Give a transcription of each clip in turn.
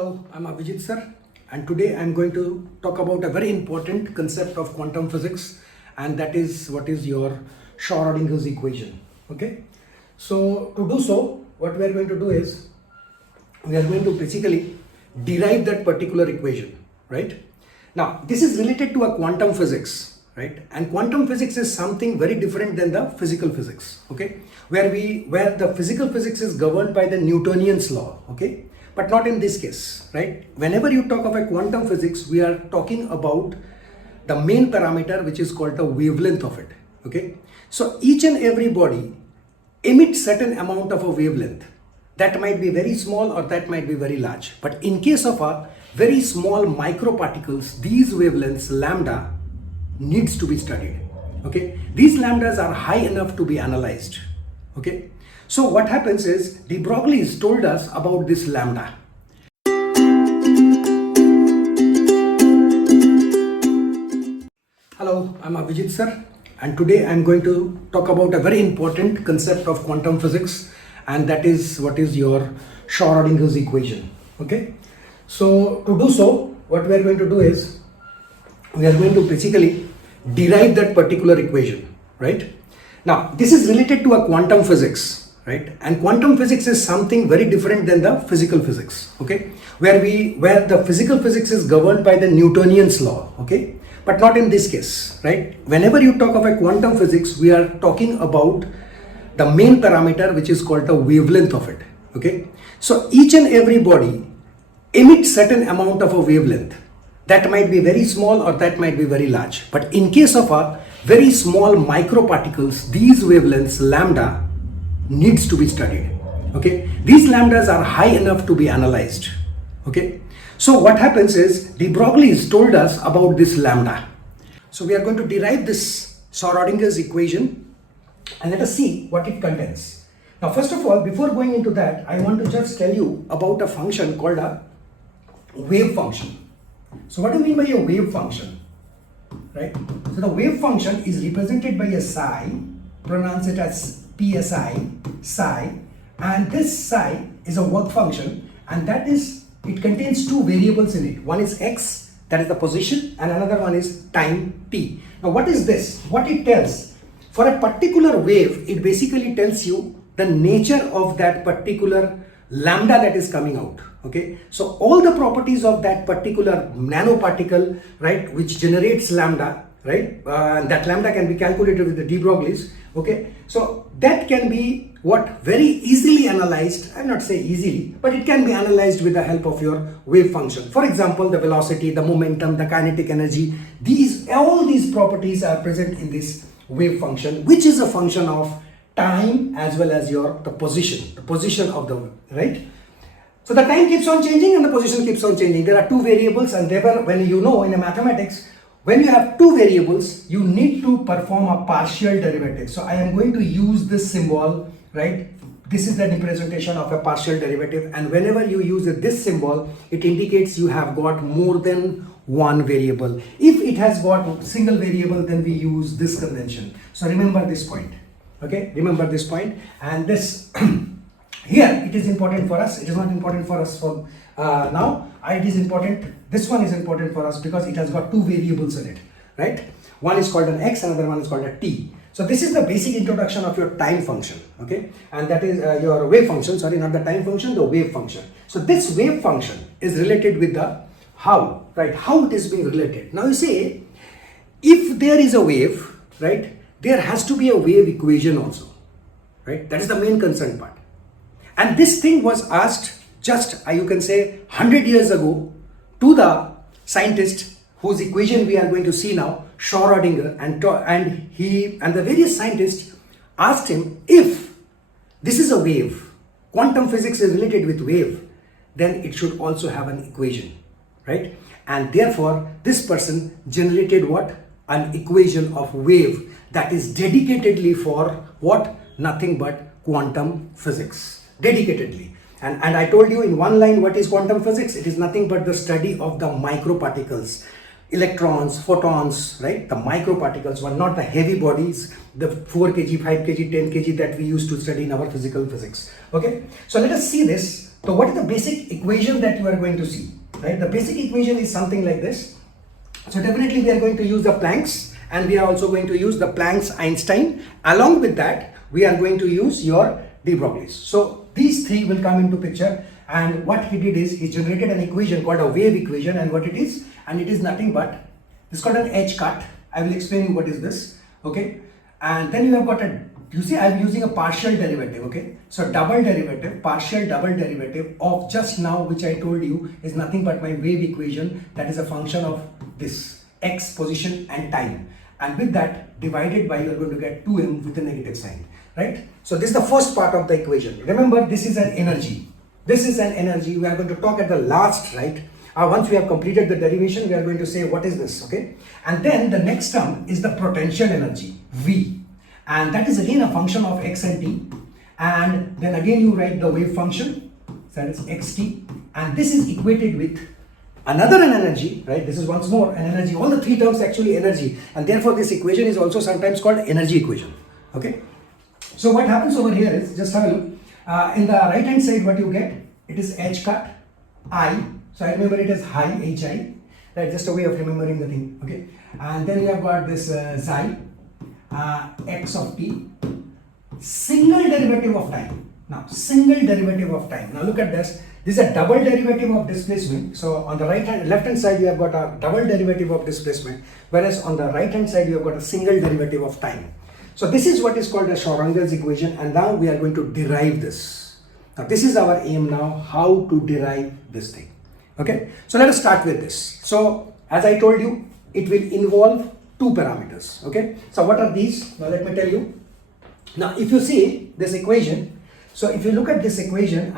Hello, I'm Abhijit sir, and today I'm going to talk about a very important concept of quantum physics, and that is what is your Schrodinger's equation. Okay, so to do so, what we are going to do is we are going to basically derive that particular equation, right? Now, this is related to a quantum physics, right? And quantum physics is something very different than the physical physics, okay? Where the physical physics is governed by the Newtonian's law, okay? But not in this case, right? Whenever you talk of a quantum physics, we are talking about the main parameter, which is called the wavelength of it, okay? So each and every body emits certain amount of a wavelength. That might be very small or that might be very large. But in case of a very small microparticles, these wavelengths, lambda, needs to be studied, okay? These lambdas are high enough to be analyzed, okay? So what happens is, de Broglie's told us about this lambda. Hello, I'm Abhijit sir, and today I'm going to talk about a very important concept of quantum physics, and that is what is your Schrodinger's equation, okay? So to do so, what we are going to do is, we are going to basically derive that particular equation, right? Now, this is related to a quantum physics, right? And quantum physics is something very different than the physical physics, okay? Where the physical physics is governed by the Newtonian's law, okay? But not in this case, right? Whenever you talk of a quantum physics, we are talking about the main parameter, which is called the wavelength of it, okay? So each and every body emits certain amount of a wavelength. That might be very small or that might be very large. But in case of a very small microparticles, these wavelengths, lambda, needs to be studied, okay? These lambdas are high enough to be analyzed, okay? So what happens is, de Broglie's told us about this lambda. So we are going to derive this Schrodinger's equation and let us see what it contains. Now, first of all, before going into that, I want to just tell you about a function called a wave function. So what do you mean by a wave function, right? So the wave function is represented by a psi, pronounce it as psi, psi, and this psi is a work function, and that is, it contains two variables in it. One is x, that is the position, and another one is time t. Now what is this? What it tells? For a particular wave, it basically tells you the nature of that particular lambda that is coming out, okay? So all the properties of that particular nanoparticle, right, which generates lambda, right, and that lambda can be calculated with the de Broglie's, okay? So that can be what very easily analyzed. I'll not say easily, but it can be analyzed with the help of your wave function. For example, the velocity, the momentum, the kinetic energy, all these properties are present in this wave function, which is a function of time as well as the position of the, right? So the time keeps on changing and the position keeps on changing. There are two variables, and when you know in a mathematics, when you have two variables, you need to perform a partial derivative. So I am going to use this symbol, right? This is the representation of a partial derivative, and whenever you use this symbol, it indicates you have got more than one variable. If it has got single variable, then we use this convention. So remember this point, okay? Remember this point, and this here it is important for us. It is not important for us for now. It is important. This one is important for us because it has got two variables in it, right? One is called an x, another one is called a t. So this is the basic introduction of your time function, okay? And that is your wave function, sorry, not the time function, the wave function. So this wave function is related with the how, right? How it is being related. Now you say, if there is a wave, right, there has to be a wave equation also, right? That is the main concern part. And this thing was asked just, you can say, 100 years ago to the scientist whose equation we are going to see now, Schrodinger, and the various scientists asked him, if this is a wave, quantum physics is related with wave, then it should also have an equation, right? And therefore, this person generated what? An equation of wave that is dedicatedly for what? Nothing but quantum physics, dedicatedly. And I told you in one line what is quantum physics. It is nothing but the study of the microparticles, electrons, photons, right? The microparticles were not the heavy bodies, the 4 kg, 5 kg, 10 kg that we used to study in our physical physics, okay? So let us see this So what is the basic equation that you are going to see, right? The basic equation is something like this. So definitely we are going to use the Planck's, and we are also going to use the Planck's Einstein. Along with that, we are going to use your de Broglie's. So these three will come into picture, and what he did is he generated an equation called a wave equation, and what it is, and it is nothing but, it's called an edge cut. I will explain you what is this, okay? And then you have got a, you see I'm using a partial derivative, okay? So double derivative, partial double derivative of just now, which I told you is nothing but my wave equation, that is a function of this x position and time. And with that divided by, you are going to get 2m with a negative sign, right? So this is the first part of the equation. Remember, this is an energy. This is an energy. We are going to talk at the last, right? Once we have completed the derivation, we are going to say what is this, okay? And then the next term is the potential energy, V. And that is again a function of x and t. And then again you write the wave function, so that is xt. And this is equated with another an energy, right? This is once more an energy. All the three terms actually energy. And therefore this equation is also sometimes called energy equation, okay? So what happens over here is, just have a look. In the right hand side, what you get, it is h cut I. So I remember it as hi, hi, right? Just a way of remembering the thing, okay? And then you have got this xi, x of t, single derivative of time. Now, single derivative of time. Now look at this. This is a double derivative of displacement. So on the left hand side, you have got a double derivative of displacement, whereas on the right hand side, you have got a single derivative of time. So this is what is called a Schrodinger's equation, and now we are going to derive this. Now this is our aim now, how to derive this thing. Okay, so let us start with this. So as I told you, it will involve two parameters. Okay, so what are these? Now let me tell you. Now if you see this equation, so if you look at this equation,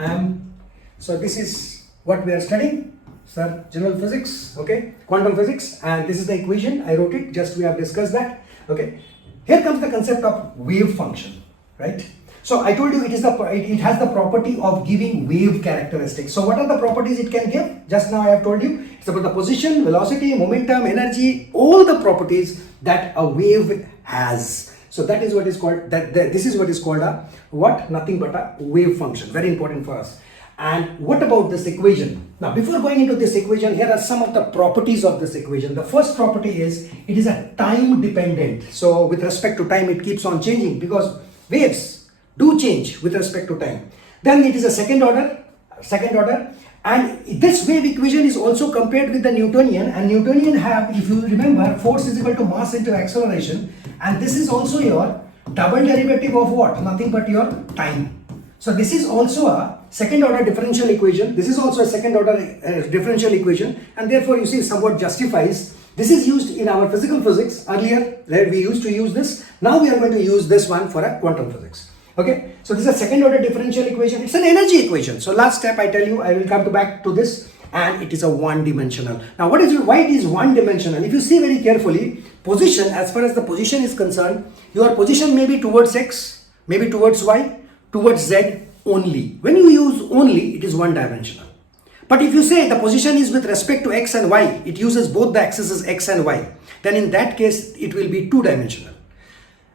so this is what we are studying, sir, general physics, okay, quantum physics, and this is the equation. I wrote it, just we have discussed that. Okay, here comes the concept of wave function, right? So I told you it has the property of giving wave characteristics. So what are the properties it can give? Just now I have told you, it's about the position, velocity, momentum, energy, all the properties that a wave has. So that is what is called, this is what is called a, what? Nothing but a wave function. Very important for us. And what about this equation? Now before going into this equation, here are some of the properties of this equation. The first property is, it is a time dependent. So with respect to time, it keeps on changing because waves do change with respect to time. Then it is a second order, and this wave equation is also compared with the Newtonian, and Newtonian have, if you remember, force is equal to mass into acceleration, and this is also your double derivative of what? Nothing but your time. So this is also a second order differential equation. This is also a second order differential equation, and therefore you see somewhat justifies. This is used in our physical physics. Earlier we used to use this. Now we are going to use this one for a quantum physics. Okay, so this is a second order differential equation. It's an energy equation. So last step I tell you, I will come back to this, and it is a one dimensional. Now what is it? Why it is one dimensional? If you see very carefully, position, as far as the position is concerned, your position may be towards x, maybe towards y, towards z only. When you use only, it is one dimensional. But if you say the position is with respect to x and y, it uses both the axes x and y, then in that case it will be two dimensional.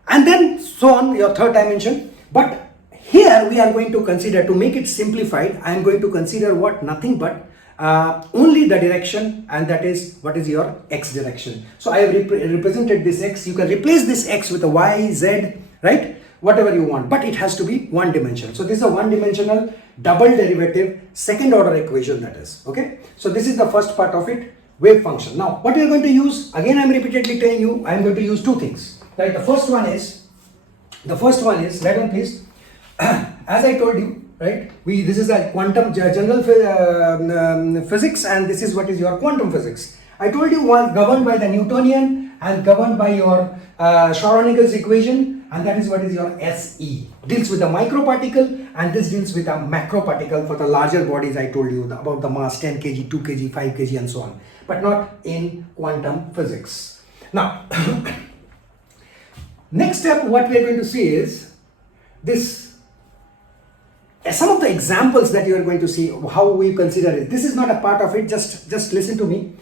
And then so on, your third dimension. But here we are going to consider, to make it simplified, I am going to consider what? Nothing but only the direction, and that is what is your x direction. So I have represented this x. You can replace this x with a y, z, right? Whatever you want, but it has to be one dimension. So this is a one dimensional double derivative second order equation, that is. Okay, so this is the first part of it, wave function. Now what we are going to use, again I am repeatedly telling you, I am going to use two things, right? The first one is, write down please. As I told you, right, this is a quantum general physics, and this is what is your quantum physics. I told you one governed by the Newtonian and governed by your Schrodinger's equation, and that is what is your SE. Deals with the microparticle, and this deals with a macroparticle for the larger bodies. I told you about the mass 10 kg, 2 kg, 5 kg and so on, but not in quantum physics. Now next step, what we are going to see is this, some of the examples that you are going to see, how we consider it. This is not a part of it, just listen to me.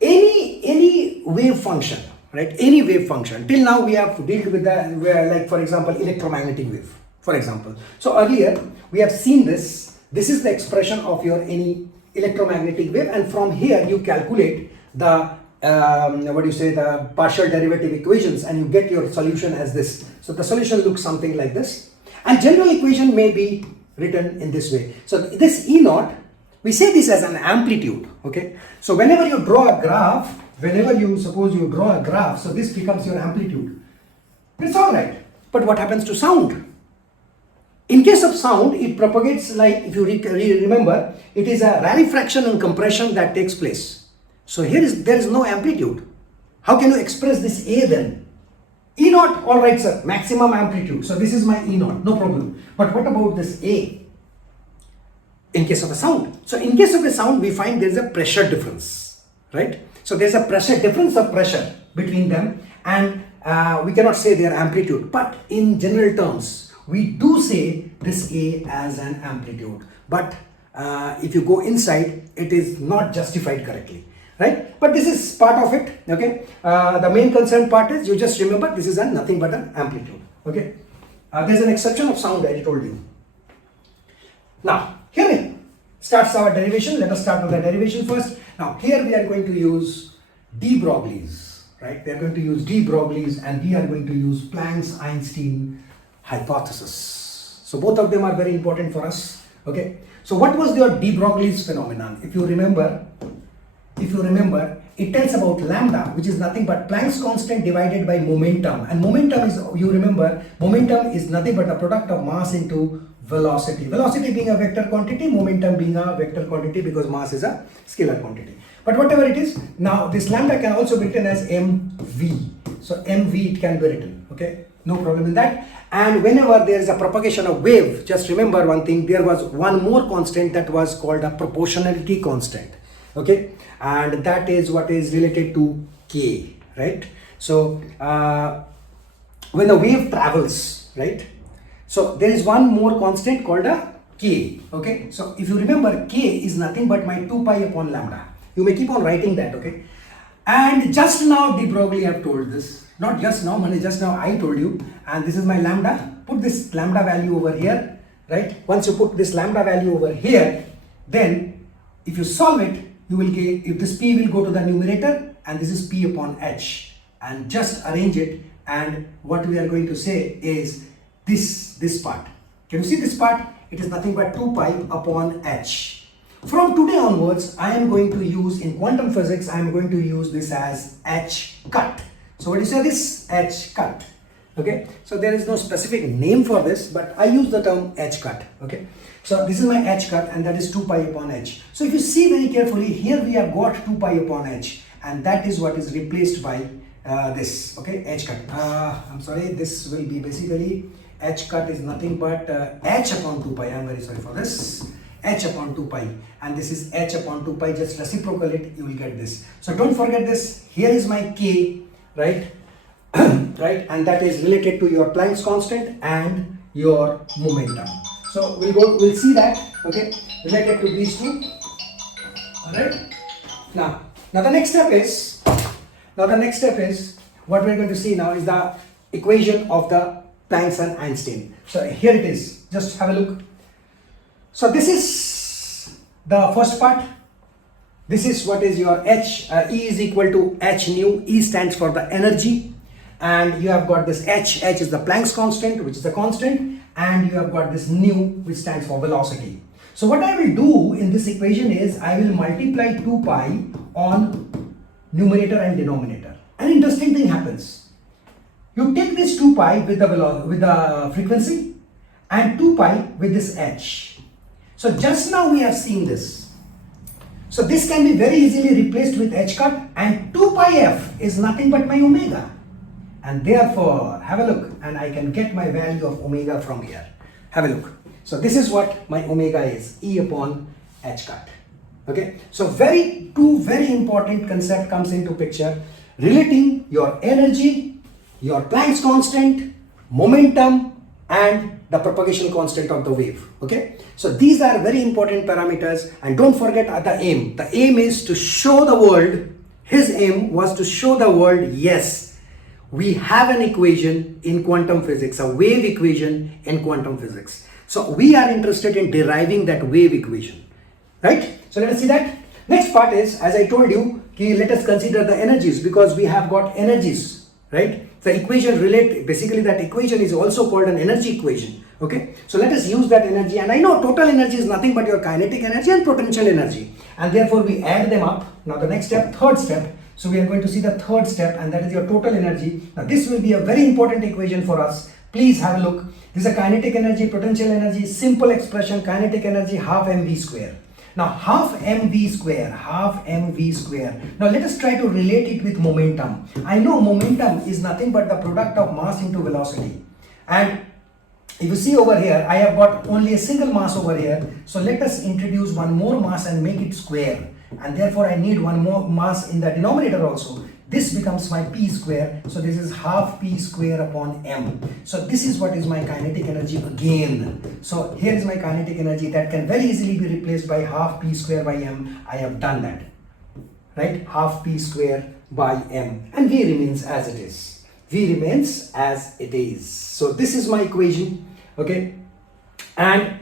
Any wave function, right? Any wave function. Till now we have dealt with the, like for example, electromagnetic wave, for example. So earlier we have seen this, This is the expression of your any electromagnetic wave, and from here you calculate the the partial derivative equations, and you get your solution as this. So the solution looks something like this, and general equation may be written in this way. So this E naught, we say this as an amplitude. Okay, so whenever you draw a graph, suppose you draw a graph, so this becomes your amplitude. It's all right, but what happens to sound? In case of sound, it propagates like, if you remember, it is a rarefaction and compression that takes place. So there is no amplitude. How can you express this A then? E naught, all right sir, maximum amplitude. So this is my E naught, no problem. But what about this A? In case of a sound. So in case of a sound, we find there is a pressure difference, right? So there's a difference of pressure between them, and we cannot say their amplitude. But in general terms, we do say this A as an amplitude. But if you go inside, it is not justified correctly, right? But this is part of it, okay? The main concern part is, you just remember this is nothing but an amplitude, okay? There's an exception of sound, I told you. Now, here starts our derivation. Let us start with the derivation first. Now, here we are going to use de Broglie's, right? We are going to use de Broglie's, and we are going to use Planck's-Einstein hypothesis. So both of them are very important for us, okay? So what was your de Broglie's phenomenon? If you remember, it tells about lambda, which is nothing but Planck's constant divided by momentum. And momentum is, you remember, momentum is nothing but the product of mass into velocity. Velocity being a vector quantity, momentum being a vector quantity, because mass is a scalar quantity. But whatever it is, now this lambda can also be written as mv. So mv it can be written, okay? No problem in that. And whenever there is a propagation of wave, just remember one thing, there was one more constant that was called a proportionality constant, okay? And that is what is related to k, right? So when the wave travels, right? So there is one more constant called a k, okay? So if you remember, k is nothing but my 2 pi upon lambda. You may keep on writing that, okay? And just now de Broglie have told this. Not just now, just now I told you, and this is my lambda. Put this lambda value over here, right? Once you put this lambda value over here, then if you solve it, you will get, if this p will go to the numerator, and this is p upon h, and just arrange it, and what we are going to say is this part. Can you see this part? It is nothing but 2 pi upon h. From today onwards, I am going to use, in quantum physics, I am going to use this as h cut. So what do you say this? H cut, okay? So there is no specific name for this, but I use the term h cut, okay? So this is my h cut, and that is 2 pi upon h. So if you see very carefully, here we have got 2 pi upon h, and that is what is replaced by this, okay? H cut. I'm sorry, this will be basically, h cut is nothing but h upon 2 pi. I'm very sorry for this. H upon 2 pi, and this is h upon 2 pi. Just reciprocal it, you will get this. So don't forget this. Here is my k, right? Right, and that is related to your Planck's constant and your momentum. So we'll see that, okay, related to these two. All right. Now the next step is what we're going to see now is the equation of the Planck's and Einstein. So here it is. Just have a look. So this is the first part. This is what is your H, E is equal to h nu. E stands for the energy, and you have got this h is the Planck's constant, which is the constant, and you have got this nu, which stands for velocity. So what I will do in this equation is I will multiply 2 pi on numerator and denominator. An interesting thing happens. You take this 2 pi with the frequency, and 2 pi with this h. So just now we have seen this. So this can be very easily replaced with h cut, and 2 pi f is nothing but my omega. And therefore, have a look, and I can get my value of omega from here. Have a look. So this is what my omega is, E upon h cut. Okay. So two very important concept comes into picture, relating your energy, your Planck's constant, momentum, and the propagation constant of the wave. Okay, so these are very important parameters, and don't forget the aim. The aim is to show the world, his aim was to show the world, yes, we have an equation in quantum physics, a wave equation in quantum physics. So we are interested in deriving that wave equation, right? So let us see that. Next part is, as I told you, let us consider the energies, because we have got energies, right? The equation basically that equation is also called an energy equation, okay? So let us use that energy, and I know total energy is nothing but your kinetic energy and potential energy, and therefore we add them up. Now the next step, third step, so we are going to see the third step, and that is your total energy. Now this will be a very important equation for us. Please have a look. This is a kinetic energy, potential energy, simple expression, kinetic energy half mv square. Now half mv square. Now let us try to relate it with momentum. I know momentum is nothing but the product of mass into velocity. And if you see over here, I have got only a single mass over here. So let us introduce one more mass and make it square. And therefore I need one more mass in the denominator also. This becomes my p square. So this is half p square upon m. So this is what is my kinetic energy again. So here is my kinetic energy that can very easily be replaced by half p square by m. I have done that, right? Half p square by m, and v remains as it is. V remains as it is. So this is my equation, okay? And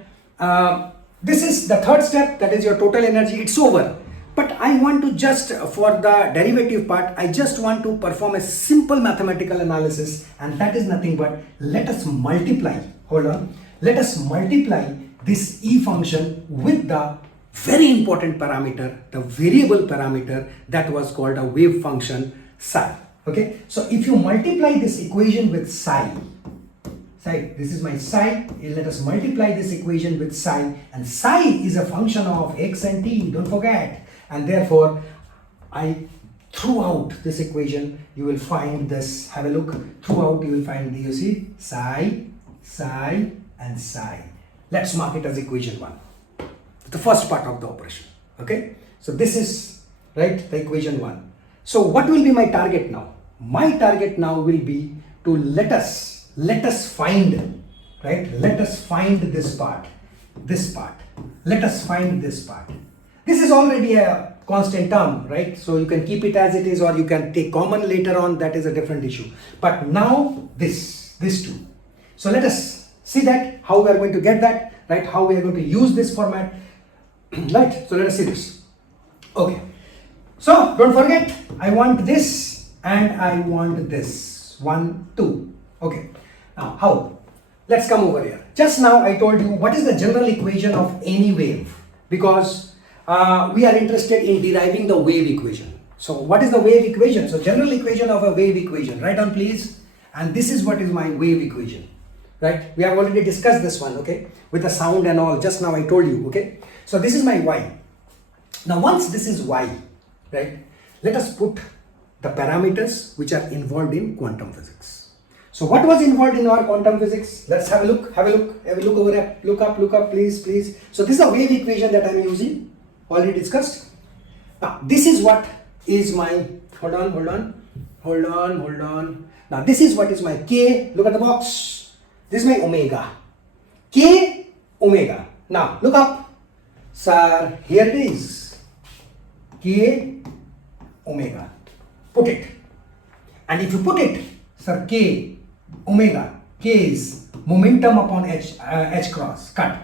this is the third step, that is your total energy. It's over. But I want to just, for the derivative part, I just want to perform a simple mathematical analysis, and that is nothing but, let us multiply, hold on, let us multiply this e function with the very important parameter, the variable parameter that was called a wave function psi, okay? So if you multiply this equation with psi, this is my psi, let us multiply this equation with psi, and psi is a function of x and t, don't forget. And therefore, throughout this equation, you will find this, have a look, throughout you will find, you see, psi, psi, and psi. Let's mark it as equation 1, the first part of the operation, okay? So this is, right, the equation 1. So what will be my target now? My target now will be to let us find, right, let us find this part, let us find this part. This is already a constant term, right? So you can keep it as it is, or you can take common later on, that is a different issue. But now this two. So let us see that, how we are going to get that, right? How we are going to use this format, right? So let us see this. Okay. So don't forget, I want this and I want this. 1, 2. Okay. Now how? Let's come over here. Just now I told you what is the general equation of any wave, because we are interested in deriving the wave equation. So what is the wave equation? So general equation of a wave equation, write down please. And this is what is my wave equation, right? We have already discussed this one, okay? With the sound and all, just now I told you, okay? So this is my y. Now once this is y, right? Let us put the parameters which are involved in quantum physics. So what was involved in our quantum physics? Let's have a look, over here, look up, please. So this is a wave equation that I am using, already discussed. Now this is what is my, hold on. Now this is what is my k, look at the box. This is my omega, k omega. Now look up, sir, here it is, k omega, put it. And if you put it, sir, k omega, k is momentum upon h cross, cut,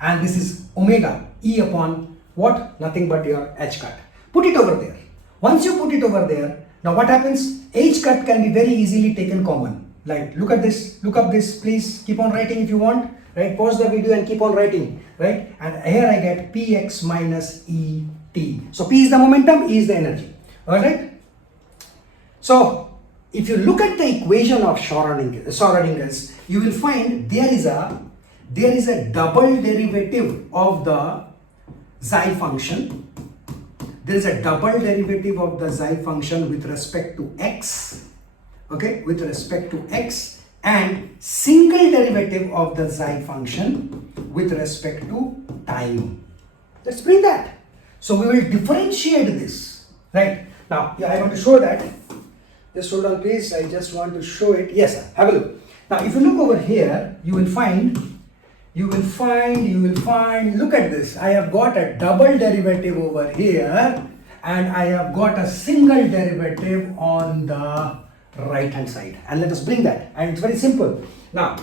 and this is omega, e upon what? Nothing but your h cut. Put it over there. Once you put it over there, now what happens? H cut can be very easily taken common. Like, look at this, look up this, please keep on writing if you want, right? Pause the video and keep on writing, right? And here I get px minus et. So p is the momentum, e is the energy, alright? So if you look at the equation of Schrodinger's, you will find there is a double derivative of the psi function. There is a double derivative of the psi function with respect to x, okay, with respect to x, and single derivative of the psi function with respect to time. Let's bring that. So we will differentiate this, right? Now, yeah, I want to show that. Just hold on please, I just want to show it. Yes sir, have a look. Now if you look over here, you will find, look at this. I have got a double derivative over here, and I have got a single derivative on the right hand side, and let us bring that, and it's very simple. Now,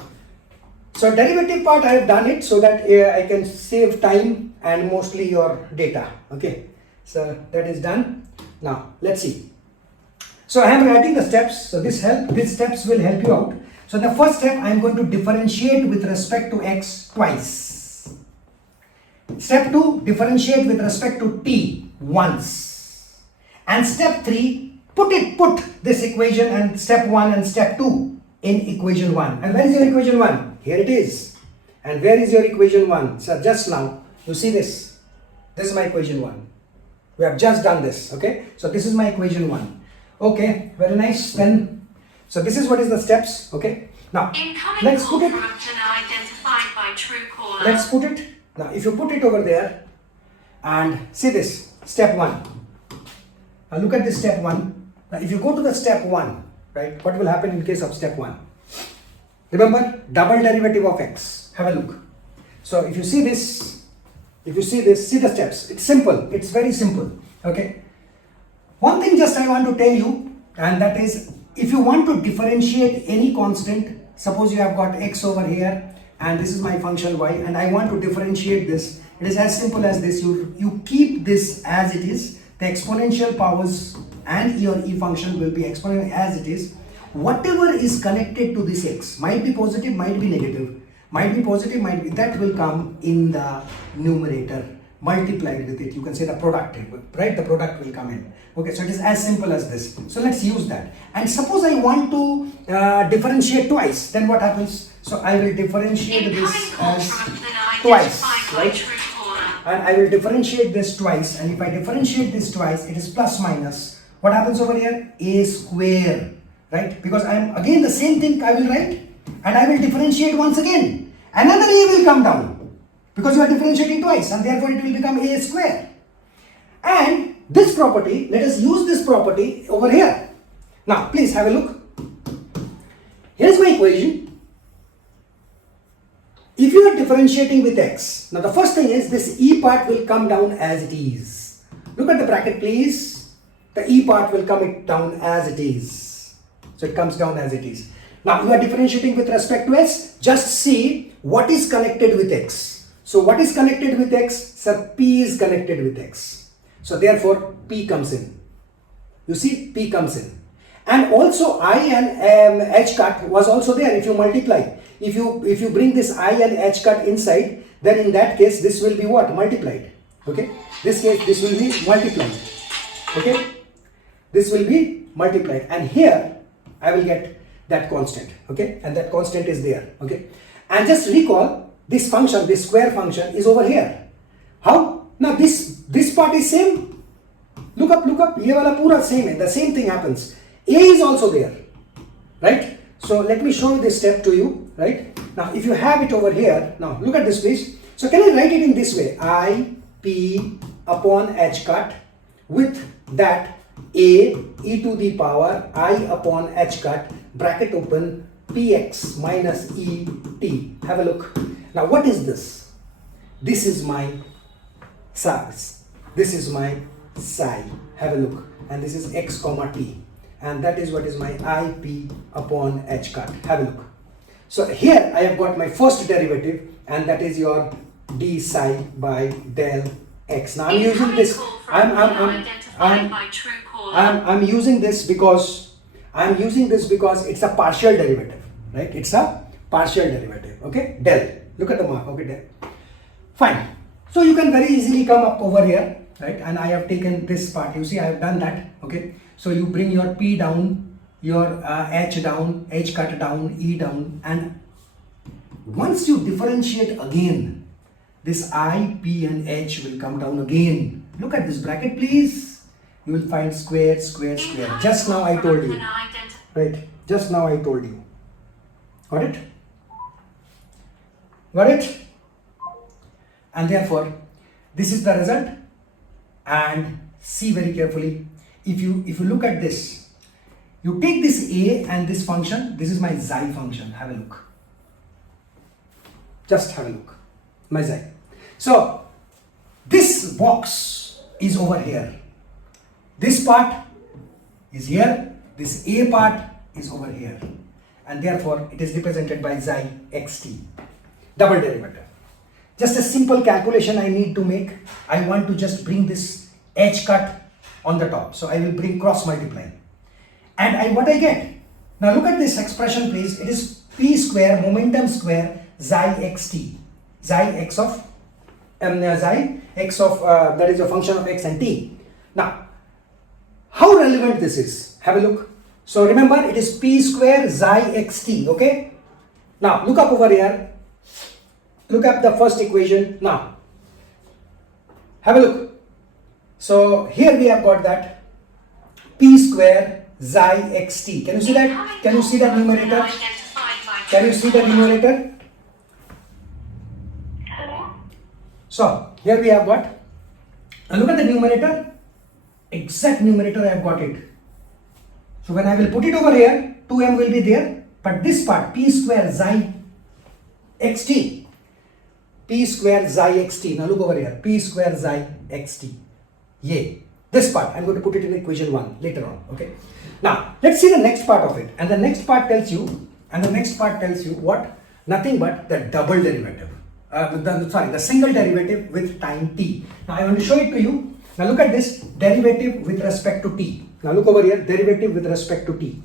so derivative part I have done it so that I can save time and mostly your data. Okay, so that is done. Now let's see. So I am writing the steps. So these steps will help you out. So the first step, I am going to differentiate with respect to x twice. Step 2, differentiate with respect to t once. And step 3, put this equation and step 1 and step 2 in equation 1. And where is your equation 1? Here it is. And where is your equation 1? So just now, you see this. This is my equation 1. We have just done this. Okay. So this is my equation 1. Okay. Very nice. Then, so this is what is the steps. Okay. Now, let's put it. Let's put it. Now, if you put it over there and see this, step 1. Now look at this step 1. Now, if you go to the step 1, right, what will happen in case of step 1? Remember, double derivative of x. Have a look. So if you see this, see the steps. It's simple. It's very simple. Okay. One thing just I want to tell you, and that is, if you want to differentiate any constant, suppose you have got x over here, and this is my function y, and I want to differentiate this. It is as simple as this. You keep this as it is. The exponential powers and your e function will be exponential as it is. Whatever is connected to this x, might be positive, might be negative, might be positive, might be, that will come in the numerator multiplied with it. You can say the product, right? The product will come in. Okay, so it is as simple as this. So let's use that. And suppose I want to differentiate twice, then what happens? So I will differentiate this as twice, right? And I will differentiate this twice, and if I differentiate this twice, it is plus minus. What happens over here? A square, right? Because I am again the same thing I will write, and I will differentiate once again. Another a will come down because you are differentiating twice, and therefore it will become a square. And this property, let us use this property over here. Now, please have a look. Here's my equation. If you are differentiating with x, now the first thing is this e part will come down as it is. Look at the bracket, please. The e part will come down as it is. So it comes down as it is. Now you are differentiating with respect to s. Just see what is connected with x. So what is connected with x? Sir, p is connected with x. So therefore p comes in. You see, p comes in. And also I and h cut was also there. If you multiply, if you bring this I and h cut inside, then in that case this will be what? Multiplied. Okay. This case this will be multiplied. Okay. This will be multiplied, and here I will get that constant. Okay. And that constant is there. Okay. And just recall this function, this square function is over here. How? Now this part is same. Look up. Ye wala pura same hai. The same thing happens. A is also there, right? So let me show you this step to you, right? Now, if you have it over here, now look at this, please. So can I write it in this way? I P upon h cut with that A e to the power I upon h cut bracket open px minus e t. Have a look. Now, what is this? This is my size. This is my psi. Have a look. And this is x comma t. And that is what is my IP upon h cut. Have a look. So here I have got my first derivative, and that is your d psi by del x. Now I'm using this. I'm using this because it's a partial derivative, right? It's a partial derivative. Okay, del. Look at the mark. Okay, del. Fine. So you can very easily come up over here, right? And I have taken this part. You see, I have done that. Okay. So you bring your p down, your h down, h cut down, e down, and once you differentiate again, this I, p and h will come down again. Look at this bracket, please. You will find square, square, square. Just now I told you. Right? Just now I told you. Got it? Got it? And therefore, this is the result. And see very carefully. If you look at this, you take this a and this function, this is my xi function. Have a look. Just have a look. My xi. So this box is over here. This part is here. This a part is over here, and therefore it is represented by xi xt, double derivative. Just a simple calculation I need to make. I want to just bring this h cut on the top, so I will bring cross multiply, and what I get, now look at this expression please, it is p square momentum square xi xt, xi x of that is a function of x and t. Now how relevant this is, have a look. So remember, it is p square xi xt, okay. Now look up over here, look up the first equation. Now have a look. So here we have got that p square xi xt. Can you see that? Can you see the numerator? Can you see the numerator? So here we have got, and look at the numerator, exact numerator I have got it. So when I will put it over here, 2m will be there, but this part p square xi xt, p square xi xt, now look over here, p square xi xt, yay, this part I'm going to put it in equation 1 later on, okay. Now let's see the next part of it, and the next part tells you what? Nothing but the double derivative, the single derivative with time t. Now I want to show it to you. Now look at this derivative with respect to t. Now look over here, derivative with respect to t,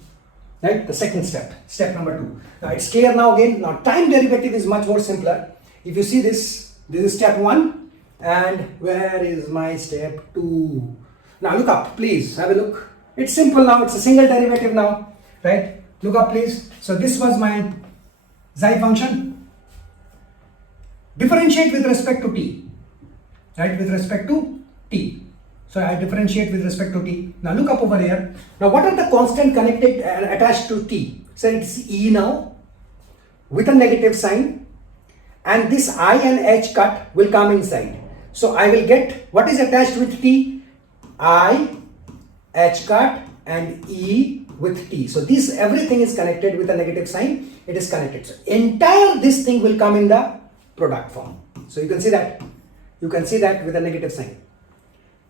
right? The second step, step number 2. Now it's clear now again. Now time derivative is much more simpler. If you see this, this is step 1, and where is my step 2? Now look up, please, have a look. It's simple now, it's a single derivative now, right? Look up please. So this was my xi function. Differentiate with respect to t, right? With respect to t. So I differentiate with respect to t. Now look up over here. Now what are the constant connected attached to t? So it's e now with a negative sign, and this I and h cut will come inside. So I will get what is attached with t? I, h cut, and e with t. So this everything is connected with a negative sign. It is connected. So entire this thing will come in the product form. So you can see that. You can see that with a negative sign.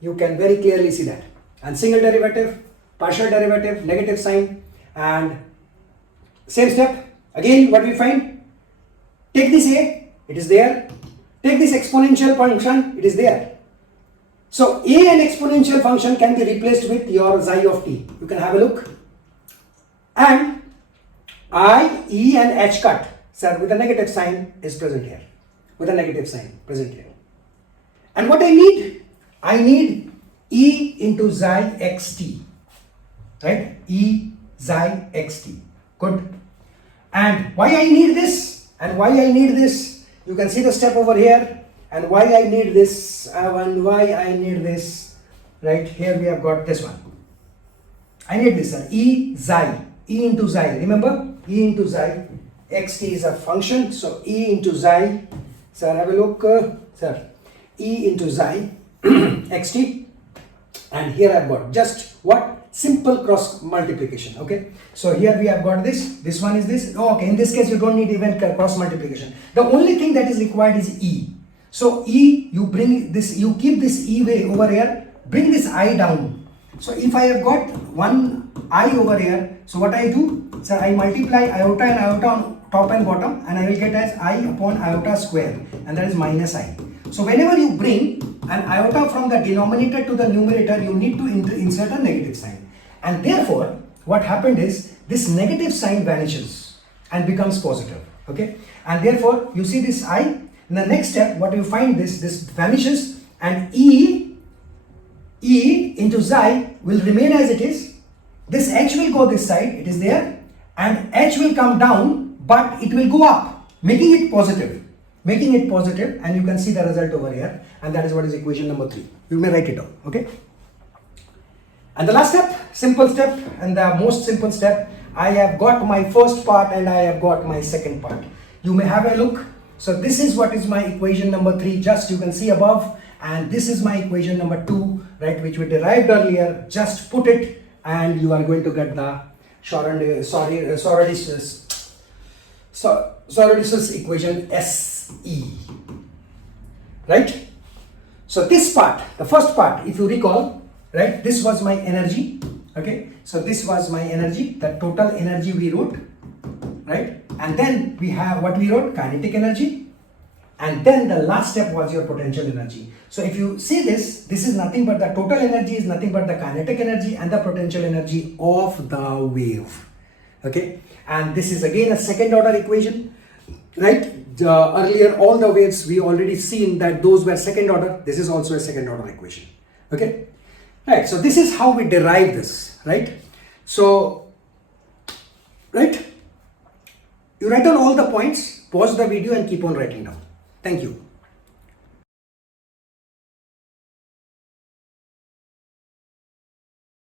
You can very clearly see that. And single derivative, partial derivative, negative sign, and same step. Again, what do we find? Take this a, it is there. Take this exponential function, it is there. So a and exponential function can be replaced with your xi of t. You can have a look. And I, e, and h cut, sir, with a negative sign is present here. With a negative sign present here. And what I need? I need e into xi xt, right? E xi xt. Good. And why I need this? And why I need this? You can see the step over here. And why I need this? And why I need this? Right here we have got this one. I need this, sir. E xi. E into xi. Remember? E into xi. Xt is a function. So e into xi. Sir, have a look. Sir. E into xi. xt, and here I've got just what? Simple cross multiplication, okay. So here we have got this one is this. Oh, okay, in this case you don't need even cross multiplication. The only thing that is required is e. So e, you bring this, you keep this e way over here, bring this I down. So if I have got one I over here, so what I do, sir, I multiply iota and iota on top and bottom, and I will get as I upon iota square, and that is minus I. So whenever you bring an iota from the denominator to the numerator, you need to insert a negative sign. And therefore, what happened is, this negative sign vanishes and becomes positive, okay? And therefore, you see this I, in the next step, what you find this vanishes, and e into xi will remain as it is. This h will go this side, it is there, and h will come down, but it will go up, making it positive. And you can see the result over here, and that is what is equation number 3. You may write it down, okay. And the last step, simple step, and the most simple step, I have got my first part and I have got my second part. You may have a look. So this is what is my equation number 3, just you can see above, and this is my equation number 2, right, which we derived earlier. Just put it and you are going to get the Schrodinger equation SE, right? So this part, the first part, if you recall, right, this was my energy, Okay, so this was my energy, the total energy we wrote, right? And then we have what we wrote, kinetic energy. And then the last step was your potential energy. So if you see this, this is nothing but the total energy is nothing but the kinetic energy and the potential energy of the wave. Okay, and this is again a second order equation, right? Earlier all the waves we already seen that those were second order. This is also a second order equation. Okay, right? So this is how we derive this, right? So, right, you write down all the points, pause the video and keep on writing down. Thank you.